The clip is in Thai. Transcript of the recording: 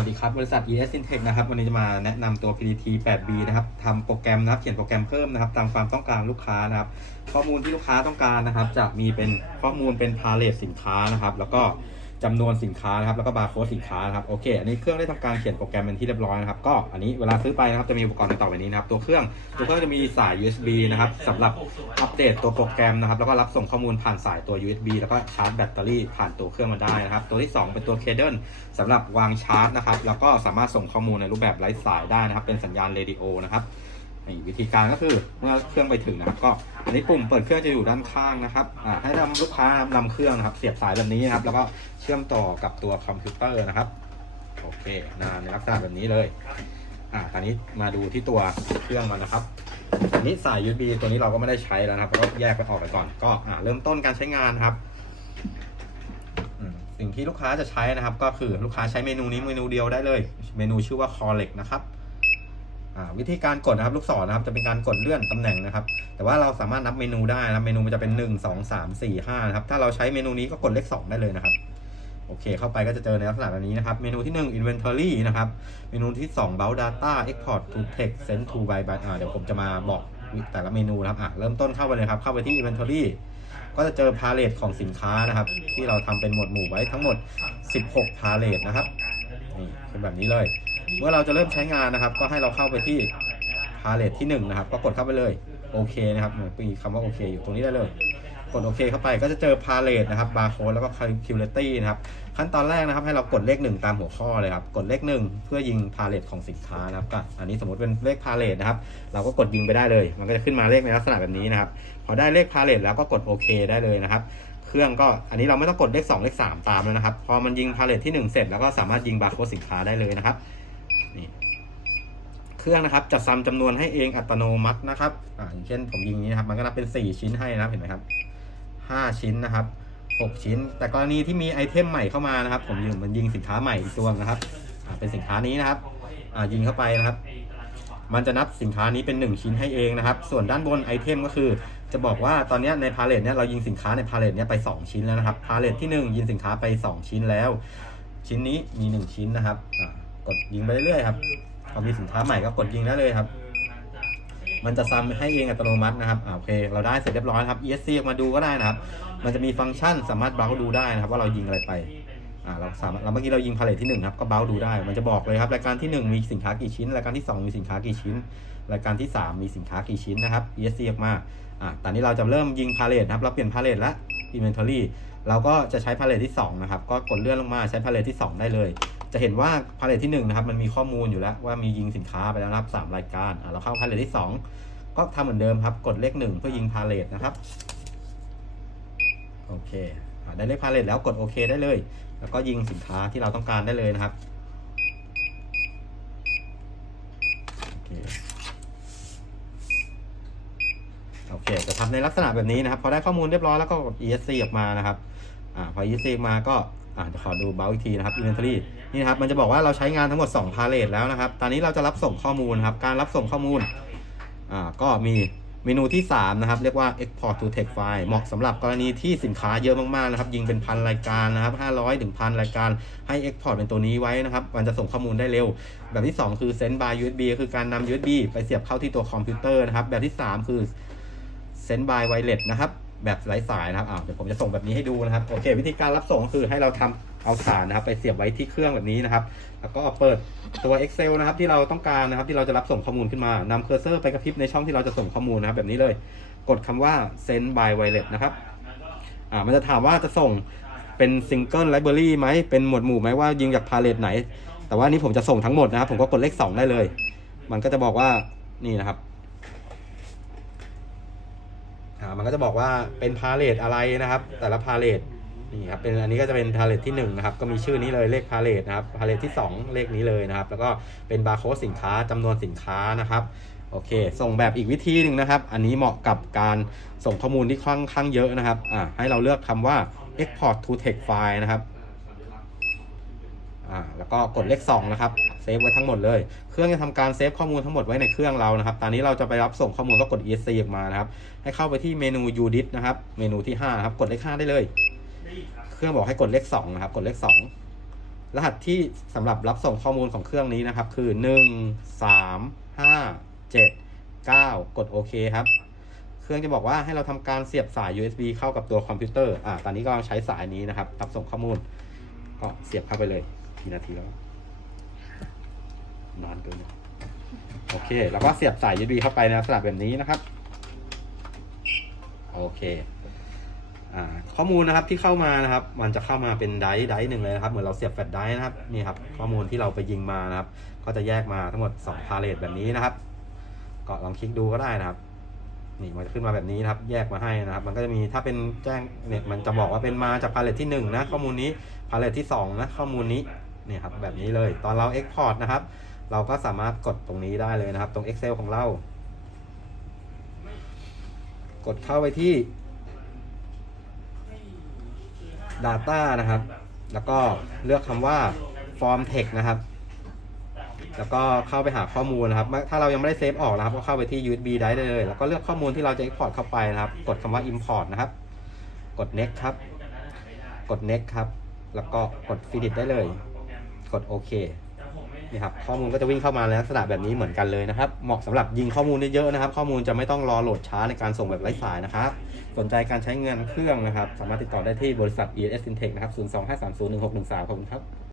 สวัสดีครับ บริษัท ES Intech นะครับ วันนี้จะมาแนะนำตัว PDT 8B นะครับทำโปรแกรมนะครับ เขียนโปรแกรมเพิ่มนะครับ ตามความต้องการลูกค้านะครับ ข้อมูลที่ลูกค้าต้องการนะครับ จะมีเป็นข้อมูลเป็นพาเลทสินค้านะครับ แล้วก็ จำนวนสินค้านะครับแล้วก็บาร์โค้ดสินค้านะครับโอเคอันนี้เครื่องได้ทำการเขียนโปรแกรมเป็นที่เรียบร้อยนะครับก็อันนี้เวลาซื้อไปนะครับจะมีอุปกรณ์ต่อไปนี้นะครับตัวเครื่องตัวเครื่องจะมีสาย USB นะครับสำหรับอัปเดตตัวโปรแกรมนะครับแล้วก็รับส่งข้อมูลผ่านสายตัว USB แล้วก็ชาร์จแบตเตอรี่ผ่านตัวเครื่องมาได้นะครับตัวที่ 2 เป็นตัวเคเบิลสำหรับวางชาร์จนะครับแล้วก็สามารถส่งข้อมูลในรูปแบบไร้สายได้นะครับเป็นสัญญาณเรดิโอนะครับ นี่วิธีการก็คือเมื่อเครื่องไปถึงนะครับ ก็อันนี้ปุ่มเปิดเครื่องจะอยู่ด้านข้างนะครับอ่าให้นำลูกค้านำเครื่องนะครับ เสียบสายแบบนี้นะครับ แล้วก็เชื่อมต่อกับตัวคอมพิวเตอร์นะครับโอเคนะในลักษณะแบบนี้เลยอ่าตอนนี้มาดูที่ตัวเครื่องมันนะครับอันนี้สาย USB ตัวนี้เราก็ไม่ได้ใช้แล้วนะครับก็แยกไปออกไปก่อน ก็อ่าเริ่มต้นการใช้งานครับสิ่งที่ลูกค้าจะใช้นะครับ ก็คือลูกค้าใช้เมนูนี้เมนูเดียวได้เลย เมนูชื่อว่า Collect นะครับ วิธีการกดนะครับ ลูกศรนะครับ จะเป็นการกดเลื่อนตำแหน่งนะครับ แต่ว่าเราสามารถนับเมนูได้นะเมนูมันจะเป็น 1 2 3 4 5นะครับถ้าเราใช้เมนูนี้ก็กดเลข 2 ได้เลยนะครับโอเค เข้าไปก็จะเจอในลักษณะแบบนี้นะครับ เมนูที่ 1 inventory นะครับ เมนูที่2 bulk data export to text send to by by อ่าเดี๋ยวผมจะมาบอกแต่ละเมนูนะครับอะเริ่มต้นเข้าไปเลยครับ เข้าไปที่ inventory ก็จะเจอ palette ของสินค้านะครับ ที่เราทำเป็นหมวดหมู่ไว้ทั้งหมด 16 palette นะครับนี่เป็นแบบนี้เลย เมื่อเราจะเริ่มใช้งานนะครับ ก็ให้เราเข้าไปที่ palette ที่1นะครับ ก็กดเข้าไปเลยโอเคนะครับมีคำว่าโอเคอยู่ตรงนี้ได้เลย กดโอเคเข้าไปก็จะเจอ palette นะครับ barcode แล้วก็ calculate นะครับขั้นตอนแรกนะครับ ให้เรากดเลขหนึ่งตามหัวข้อเลยครับกดเลขหนึ่งเพื่อยิง palette ของสินค้านะครับก็อันนี้สมมติเป็นเลข palette นะครับ เราก็กดยิงไปได้เลย มันก็จะขึ้นมาเลขในลักษณะแบบนี้นะครับพอได้เลข palette แล้วก็กดโอเคได้เลยนะครับเครื่องก็อันนี้เราไม่ต้องกดเลข 2 เลข 3 ตามแล้วนะครับ พอมันยิง palette ที่ 1 เสร็จแล้วก็สามารถยิง barcode สินค้าได้เลยนะครับ รื่องนะครับจะซ้ำจำนวนให้เองอัตโนมัตินะครับอ่าอย่างเช่นผมยิงอย่างนี้นะครับมันก็นับเป็น 4 ชิ้นให้นะครับเห็นไหมครับ 5 ชิ้นนะครับ 6 ชิ้น แต่กรณีที่มีไอเทมใหม่เข้ามานะครับ ผมยิงมันยิงสินค้าใหม่อีกตัวนะครับอ่าเป็นสินค้านี้นะครับอ่ายิงเข้าไปนะครับ มันจะนับสินค้านี้เป็น 1 ชิ้นให้เองนะครับ ส่วนด้านบนไอเทมก็คือ จะบอกว่าตอนนี้ในพาเลตเนี่ยเรายิงสินค้าในพาเลตเนี่ยไป 2 ชิ้นแล้วนะครับพาเลตที่ 1 ยิงสินค้าไป 2 ชิ้นแล้ว ชิ้นนี้มี 1 ชิ้นนะครับอ่ากดยิงไปเรื่อยๆครับ พอมีสินค้าใหม่ก็กดยิงได้เลยครับ มันจะซ้ำให้เองอัตโนมัตินะครับอ่าโอเค เราได้เสร็จเรียบร้อยครับ ESC ออกมาดูก็ได้นะครับ มันจะมีฟังก์ชันสามารถเบราว์ดูได้นะครับ ว่าเรายิงอะไรไปอ่าเราสามารถเราเมื่อกี้เรายิงพาเลทที่หนึ่งครับก็เบราว์ดูได้ มันจะบอกเลยครับรายการที่หนึ่งมีสินค้ากี่ชิ้นรายการที่สองมีสินค้ากี่ชิ้น รายการที่สามมีสินค้ากี่ชิ้นนะครับ ESC ออกมาอ่าตอนนี้เราจะเริ่มยิงพาเลทครับเราเปลี่ยนพาเลทละ inventory เราก็จะใช้พาเลทที่สองนะครับก็กดเลื่อนลงมาใช้พาเลทที่สองได้เลย จะเห็นว่าพาเลทที่หนึ่งนะครับมันมีข้อมูลอยู่แล้วว่ามียิงสินค้าไปแล้วนะครับสามรายการอ่าเราเข้าพาเลทที่สองก็ทำเหมือนเดิมครับ กดเลขหนึ่งเพื่อยิงพาเลทนะครับโอเคอได้เลขพาเลทแล้วกดโอเคได้เลย แล้วก็ยิงสินค้าที่เราต้องการได้เลยนะครับโอเคโอเคจะทำในลักษณะแบบนี้นะครับ พอได้ข้อมูลเรียบร้อยแล้วก็กด ESC ออกมานะครับอ่าพอ ESC มาก็ อ่าจะขอดูเบลอีกทีนะครับ Inventory นี่นะครับ มันจะบอกว่าเราใช้งานทั้งหมด2พาเลทแล้วนะครับ ตอนนี้เราจะรับส่งข้อมูลครับ การรับส่งข้อมูล อ่า ก็มีเมนูที่ 3 นะครับ เรียกว่า export to text file เหมาะสำหรับกรณีที่สินค้าเยอะมากๆนะครับ ยิงเป็นพันรายการนะครับ 500 ถึงพันรายการให้ export เป็นตัวนี้ไว้นะครับ มันจะส่งข้อมูลได้เร็ว แบบที่ 2 คือ send by USB ก็คือการนำ USB ไปเสียบเข้าที่ตัวคอมพิวเตอร์นะครับ แบบที่ 3 คือ send by wireless นะครับ แบบไร้สายนะครับอ่าเดี๋ยวผมจะส่งแบบนี้ให้ดูนะครับโอเค วิธีการรับส่งคือให้เราทำเอาสารนะครับ ไปเสียบไว้ที่เครื่องแบบนี้นะครับ แล้วก็เปิดตัว Excel นะครับ ที่เราต้องการนะครับ ที่เราจะรับส่งข้อมูลขึ้นมานำเคอร์เซอร์ไปกระพริบในช่องที่เราจะส่งข้อมูลนะครับ แบบนี้เลย กดคำว่า send by wireless นะครับอ่ามันจะถามว่าจะส่งเป็น single library ไหมเป็นหมวดหมู่ไหมว่ายิงจากพาเลตไหน แต่ว่านี่ผมจะส่งทั้งหมดนะครับ ผมก็กดเลข 2 ได้เลย มันก็จะบอกว่านี่นะครับ อ่ามันก็จะบอกว่าเป็นพาเลตอะไรนะครับ แต่ละพาเลตนี่ครับเป็นอันนี้ก็จะเป็นพาเลตที่1นะครับก็มีชื่อนี้เลยเลขพาเลตนะครับพาเลตที่ 2 เลขนี้เลยนะครับ แล้วก็เป็นบาร์โค้ดสินค้าจำนวนสินค้านะครับโอเค ส่งแบบอีกวิธีหนึ่งนะครับ อันนี้เหมาะกับการส่งข้อมูลที่ค่อนข้างเยอะนะครับอ่าให้เราเลือกคำว่า export to text file นะครับอ่าแล้วก็กดเลข2นะครับ ซฟไว้ทั้งหมดเลย เครื่องจะทำการเซฟข้อมูลทั้งหมดไว้ในเครื่องเรานะครับ ตอนนี้เราจะไปรับส่งข้อมูลก็กด ESC ออกมานะครับ ให้เข้าไปที่เมนู UDIT นะครับ เมนูที่5ครับ กดเลข5ได้เลย เครื่องบอกให้กดเลข2นะครับ กดเลข 2 รหัสที่สำหรับรับส่งข้อมูลของเครื่องนี้นะครับ คือ 1 3 5 7 9 กดโอเคครับ เครื่องจะบอกว่าให้เราทำการเสียบสาย USB เข้ากับตัวคอมพิวเตอร์ อ่า ตอนนี้ก็ใช้สายนี้นะครับ รับส่งข้อมูล ก็เสียบเข้าไปเลยกี่นาทีแล้ว นานเกินเนี่ยโอเค แล้วก็เสียบสาย USB เข้าไปในลักษณะแบบนี้นะครับ โอเคอ่าข้อมูลนะครับที่เข้ามานะครับ มันจะเข้ามาเป็นไดร์ไดร์หนึ่งเลยนะครับ เหมือนเราเสียบแฟลชไดร์นะครับนี่ครับ ข้อมูลที่เราไปยิงมานะครับ ก็จะแยกมาทั้งหมด2พาเลตแบบนี้นะครับ ก็ลองคลิกดูก็ได้นะครับ นี่มันจะขึ้นมาแบบนี้นะครับ แยกมาให้นะครับ มันก็จะมีถ้าเป็นแจ้งเนี่ยมันจะบอกว่าเป็นมาจากพาเลตที่1นะข้อมูลนี้พาเลตที่2นะข้อมูลนี้เนี่ยครับแบบนี้เลย ตอนเรา Export นะครับ เราก็สามารถกดตรงนี้ได้เลยนะครับ ตรง Excel ของเรา กดเข้าไปที่ Data นะครับ แล้วก็เลือกคำว่า Form Text นะครับ แล้วก็เข้าไปหาข้อมูลนะครับ ถ้าเรายังไม่ได้เซฟออกนะครับ ก็เข้าไปที่ USB ได้เลย แล้วก็เลือกข้อมูลที่เราจะ Export เข้าไปนะครับ กดคำว่า Import นะครับ กด Next ครับ กด Next ครับ แล้วก็กด Finish ได้เลย กดโอเค นี่ครับข้อมูลก็จะวิ่งเข้ามาในลักษณะแบบนี้เหมือนกันเลยนะครับเหมาะสำหรับยิงข้อมูลได้เยอะนะครับ ข้อมูลจะไม่ต้องรอโหลดช้าในการส่งแบบไร้สายนะครับสนใจการใช้เงินเครื่องนะครับ สามารถติดต่อได้ที่บริษัท ES Intech นะครับ 025301613ขอบคุณครับ